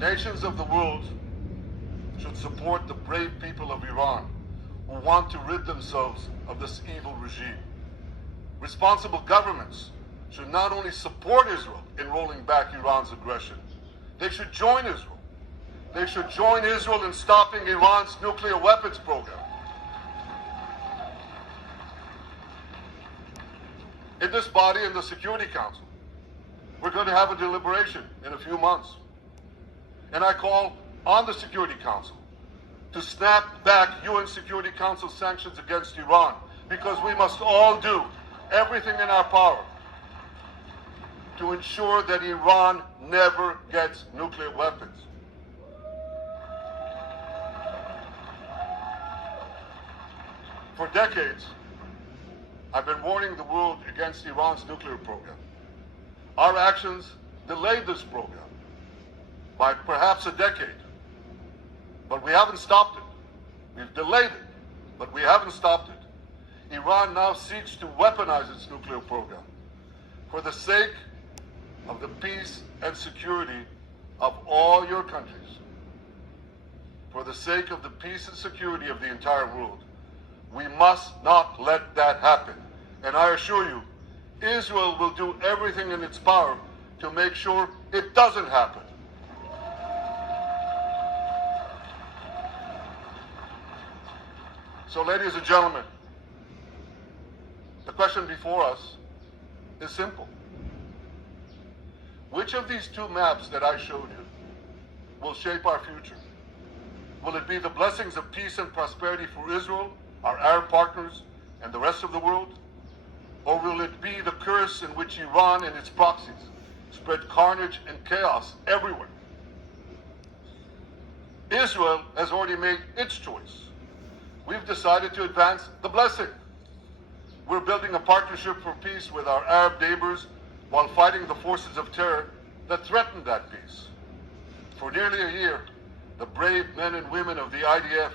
Nations of the world should support the brave people of Iran who want to rid themselves of this evil regime. Responsible governments should not only support Israel in rolling back Iran's aggression, they should join Israel. They should join Israel in stopping Iran's nuclear weapons program. In this body, in the Security Council, we're going to have a deliberation in a few months. And I call on the Security Council to snap back UN Security Council sanctions against Iran, because we must all do everything in our power to ensure that Iran never gets nuclear weapons. For decades, I've been warning the world against Iran's nuclear program. Our actions delayed this program by perhaps a decade, but we haven't stopped it. We've delayed it, but we haven't stopped it. Iran now seeks to weaponize its nuclear program for the sake of the peace and security of all your countries, for the sake of the peace and security of the entire world. We must not let that happen. And I assure you, Israel will do everything in its power to make sure it doesn't happen. So, ladies and gentlemen, the question before us is simple. Which of these two maps that I showed you will shape our future? Will it be the blessings of peace and prosperity for Israel, our Arab partners, and the rest of the world? Or will it be the curse in which Iran and its proxies spread carnage and chaos everywhere? Israel has already made its choice. We've decided to advance the blessing. We're building a partnership for peace with our Arab neighbors while fighting the forces of terror that threaten that peace. For nearly a year, the brave men and women of the IDF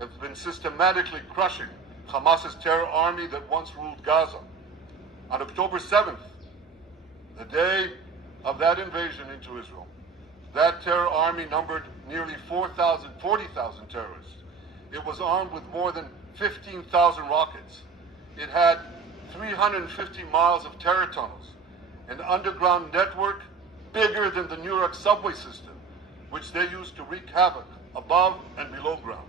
have been systematically crushing Hamas's terror army that once ruled Gaza. On October 7th, the day of that invasion into Israel, that terror army numbered nearly 40,000 terrorists. It was armed with more than 15,000 rockets. It had 350 miles of terror tunnels, an underground network bigger than the New York subway system, which they used to wreak havoc above and below ground.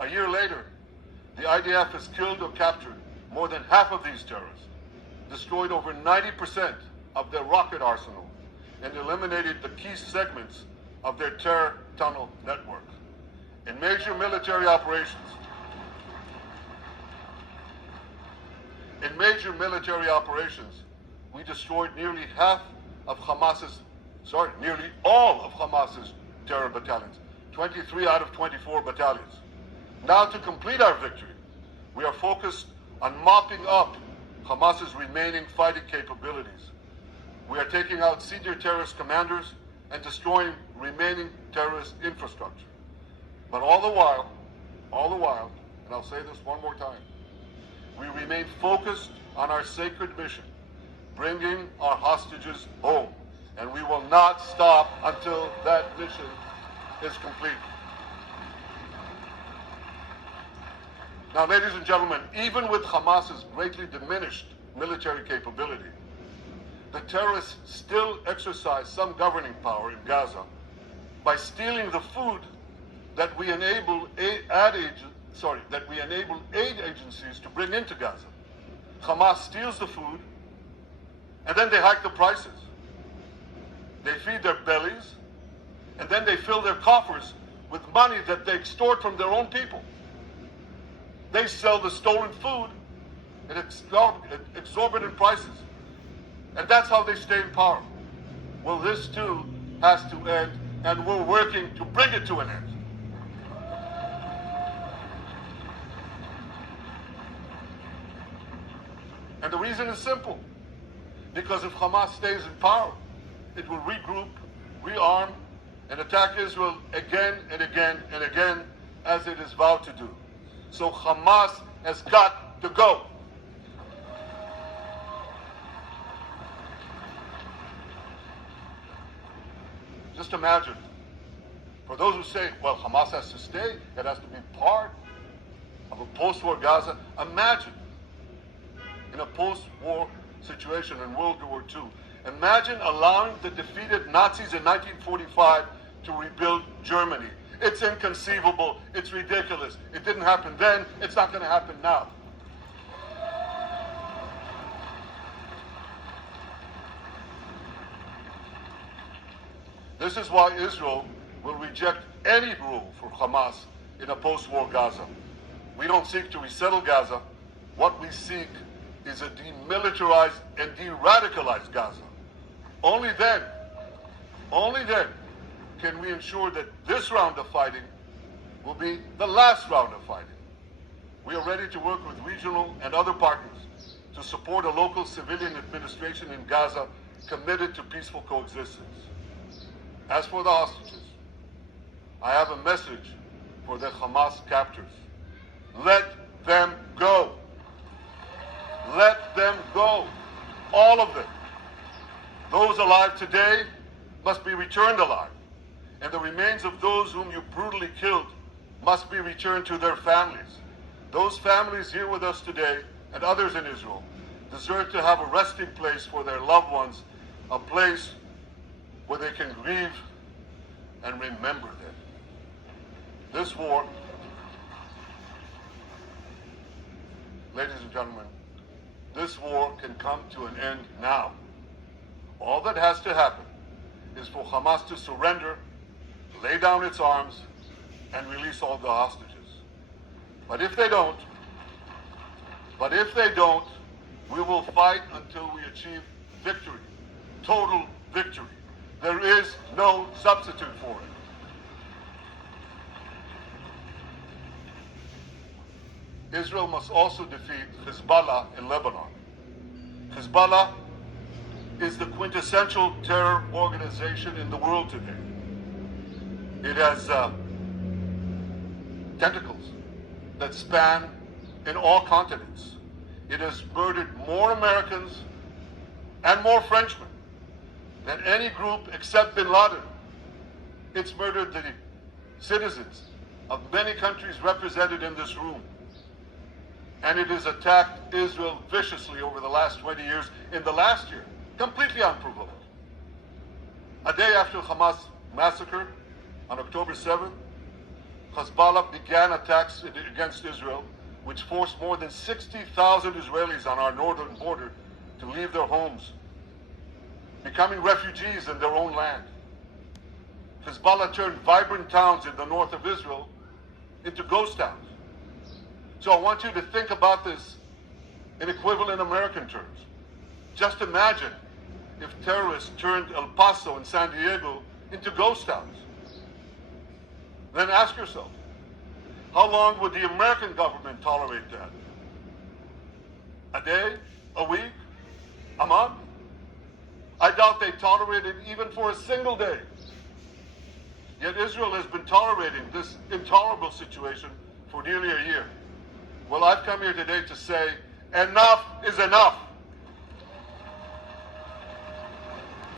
A year later, the IDF has killed or captured more than half of these terrorists, destroyed over 90% of their rocket arsenal, and eliminated the key segments of their terror tunnel network. In major military operations, we destroyed nearly all of Hamas's terror battalions, 23 out of 24 battalions. Now, to complete our victory, we are focused on mopping up Hamas's remaining fighting capabilities. We are taking out senior terrorist commanders and destroying remaining terrorist infrastructure. But all the while, and I'll say this one more time, we remain focused on our sacred mission, bringing our hostages home. And we will not stop until that mission is complete. Now, ladies and gentlemen, even with Hamas's greatly diminished military capability, the terrorists still exercise some governing power in Gaza by stealing the food that we enable aid agencies to bring into Gaza. Hamas steals the food, and then they hike the prices. They feed their bellies, and then they fill their coffers with money that they extort from their own people. They sell the stolen food at exorbitant prices. And that's how they stay in power. Well, this too has to end, and we're working to bring it to an end. And the reason is simple. Because if Hamas stays in power, it will regroup, rearm, and attack Israel again and again and again, as it is vowed to do. So Hamas has got to go. Just imagine. For those who say, well, Hamas has to stay, it has to be part of a post-war Gaza, imagine in a post-war situation in World War II, imagine allowing the defeated Nazis in 1945 to rebuild Germany. It's inconceivable. It's ridiculous. It didn't happen then. It's not going to happen now. This is why Israel will reject any rule for Hamas in a post-war Gaza. We don't seek to resettle Gaza. What we seek is a demilitarized and de-radicalized Gaza. Only then can we ensure that this round of fighting will be the last round of fighting. We are ready to work with regional and other partners to support a local civilian administration in Gaza committed to peaceful coexistence. As for the hostages, I have a message for the Hamas captors. Let them go. Let them go. All of them. Those alive today must be returned alive. And the remains of those whom you brutally killed must be returned to their families. Those families here with us today and others in Israel deserve to have a resting place for their loved ones, a place where they can grieve and remember them. This war, ladies and gentlemen, this war can come to an end now. All that has to happen is for Hamas to surrender, lay down its arms, and release all the hostages. But if they don't, we will fight until we achieve victory, total victory. There is no substitute for it. Israel must also defeat Hezbollah in Lebanon. Hezbollah is the quintessential terror organization in the world today. It has tentacles that span in all continents. It has murdered more Americans and more Frenchmen than any group except bin Laden. It's murdered the citizens of many countries represented in this room. And it has attacked Israel viciously over the last 20 years. In the last year, completely unprovoked. A day after Hamas massacre, on October 7th, Hezbollah began attacks against Israel, which forced more than 60,000 Israelis on our northern border to leave their homes, becoming refugees in their own land. Hezbollah turned vibrant towns in the north of Israel into ghost towns. So I want you to think about this in equivalent American terms. Just imagine if terrorists turned El Paso and San Diego into ghost towns. Then ask yourself, how long would the American government tolerate that? A day? A week? A month? I doubt they tolerate it even for a single day. Yet Israel has been tolerating this intolerable situation for nearly a year. Well, I've come here today to say, enough is enough.